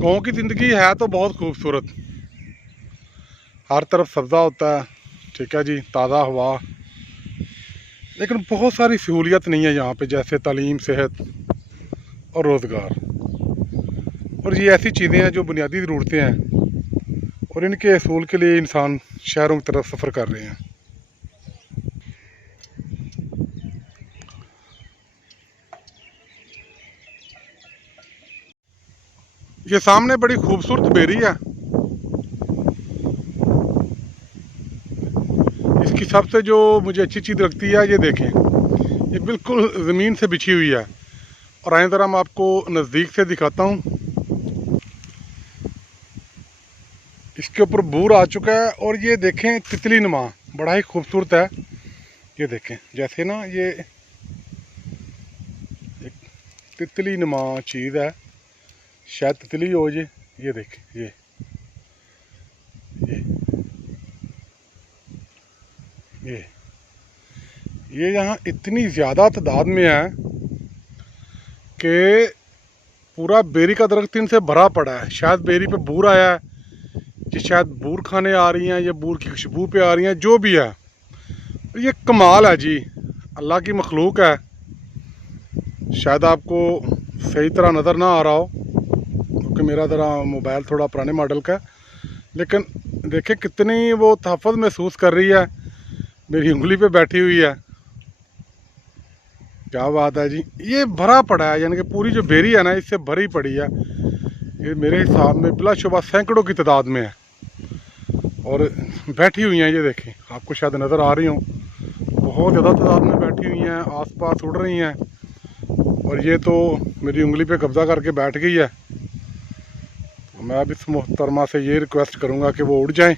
गाँव की ज़िंदगी है तो बहुत खूबसूरत। हर तरफ सब्ज़ा होता है, ठीक है जी, ताज़ा हवा, लेकिन बहुत सारी सहूलियत नहीं है यहाँ पे, जैसे तालीम, सेहत और रोज़गार। और ये ऐसी चीज़ें हैं जो बुनियादी ज़रूरतें हैं, और इनके असूल के लिए इंसान शहरों की तरफ सफ़र कर रहे हैं। ये सामने बड़ी खूबसूरत बेरी है। इसकी सबसे जो मुझे अच्छी चीज़ लगती है, ये देखें, ये बिल्कुल ज़मीन से बिछी हुई है। और आए ज़रा मैं आपको नज़दीक से दिखाता हूँ। इसके ऊपर बूर आ चुका है, और ये देखें तितली नुमा, बड़ा ही खूबसूरत है। ये देखें, जैसे ना ये एक तितली नुमा चीज़ है, शायद तितली हो ये देखें, ये ये ये यहाँ इतनी ज़्यादा तादाद में है कि पूरा बेरी का दरख्त इनसे भरा पड़ा है। शायद बेरी पे बूर आया है, ये शायद बूर खाने आ रही हैं, या बूर की खुशबू पे आ रही हैं, जो भी है। ये कमाल है जी, अल्लाह की मखलूक है। शायद आपको सही तरह नज़र ना आ रहा हो, क्योंकि मेरा ज़रा मोबाइल थोड़ा पुराने मॉडल का है, लेकिन देखें कितनी वो तहफ़्फ़ुज़ महसूस कर रही है, मेरी उंगली पे बैठी हुई है। क्या बात है जी, ये भरा पड़ा है, यानी कि पूरी जो बेरी है ना, इससे भरी पड़ी है। ये मेरे हिसाब में बिलाशुबा सैकड़ों की तादाद में है, और बैठी हुई हैं। ये देखें, आपको शायद नज़र आ रही हो, बहुत ज़्यादा तादाद में बैठी हुई हैं, आसपास उड़ रही हैं। और ये तो मेरी उंगली पे कब्ज़ा करके बैठ गई है। तो मैं अब इस मोहतरमा से ये रिक्वेस्ट करूँगा कि वो उड़ जाएं।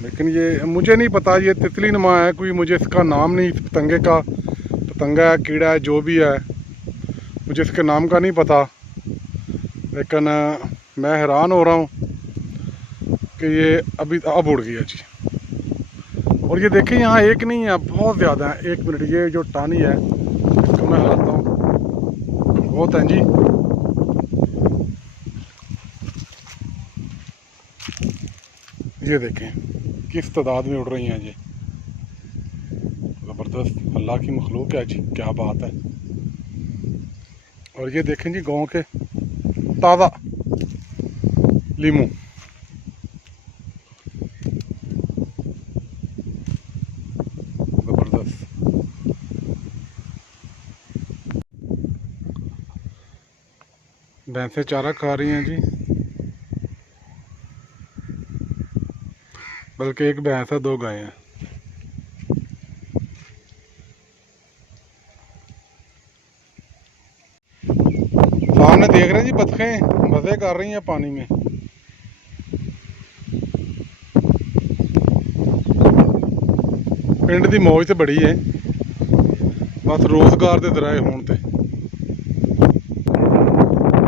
लेकिन ये मुझे नहीं पता, ये तितली नुमा है कोई, मुझे इसका नाम नहीं, इस पतंगे का, पतंगा है, कीड़ा है, जो भी है, मुझे इसके नाम का नहीं पता। लेकिन मैं हैरान हो रहा हूँ कि ये अब उड़ गया जी। और ये देखें, यहाँ एक नहीं है, बहुत ज़्यादा है। एक मिनट, ये जो टानी है इसको मैं हलाता हूँ, बहुत है जी। ये देखें किस तादाद में उड़ रही हैं जी, ज़बरदस्त, अल्लाह की मखलूक है जी, क्या बात है। और ये देखें जी, गांव के ताज़ा लीमू, ज़बरदस्त। भैंसें चारा खा रही हैं जी, बल्कि एक भैंस है, दो गायें हैं। सामने देख रहे हैं जी, बतखें मज़े कर रही हैं पानी में। पिंड दी मौज तो बड़ी है, बस रोज़गार के जराए होने ते।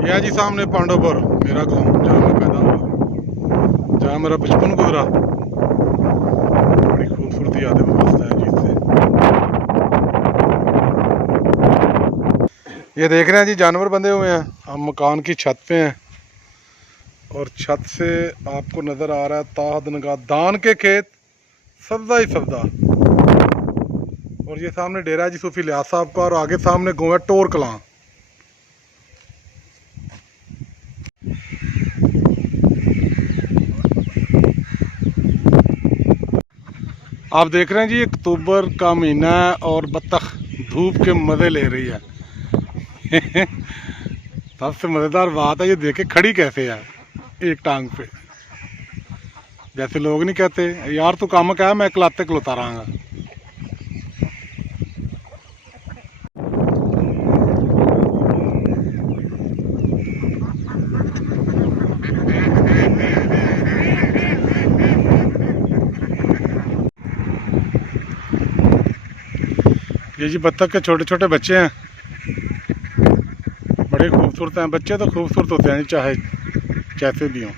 यह जी सामने पांडवपुर, मेरा गांव, जहाँ मैं पैदा हुआ, जहाँ मेरा बचपन गुजरा। बड़ी खूबसूरती यादें वास्ता है जी इससे। ये देख रहे हैं जी, जानवर बंधे हुए हैं। हम मकान की छत पे हैं, और छत से आपको नज़र आ रहा है ताहद नगाह दान के खेत, सब्जा ही सब्जा। और ये सामने डेरा है जी सूफी लियाज साहब का, और आगे सामने गाँव है टोर कलां। आप देख रहे हैं जी, अक्टूबर का महीना है, और बत्तख धूप के मज़े ले रही है। सबसे मज़ेदार बात है, ये देखे खड़ी कैसे है, एक टांग पे। जैसे लोग नहीं कहते यार तू काम क्या है, मैं इकलाते खलोता रहांगा। ये जी बत्तख के छोटे छोटे बच्चे हैं, बड़े खूबसूरत हैं। बच्चे तो खूबसूरत होते हैं चाहे कैसे भी हों।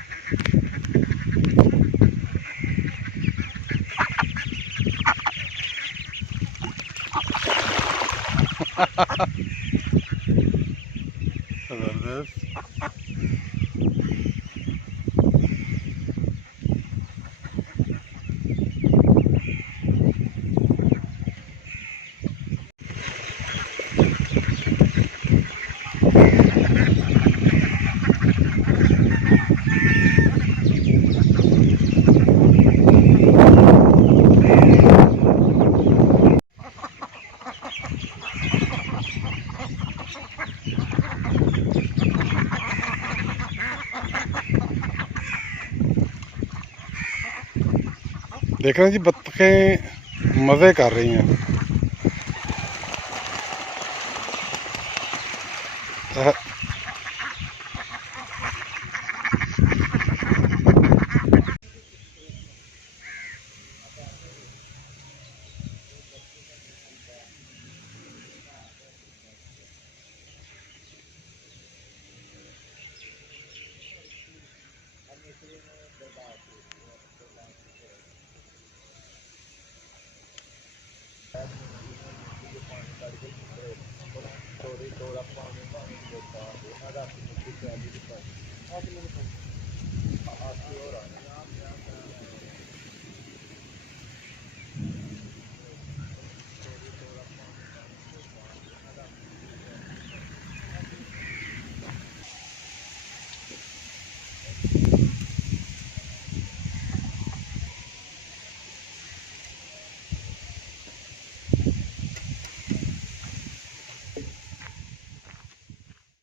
जबरदस्त। देख रहे हैं जी, बत्तखें मज़े कर रही हैं।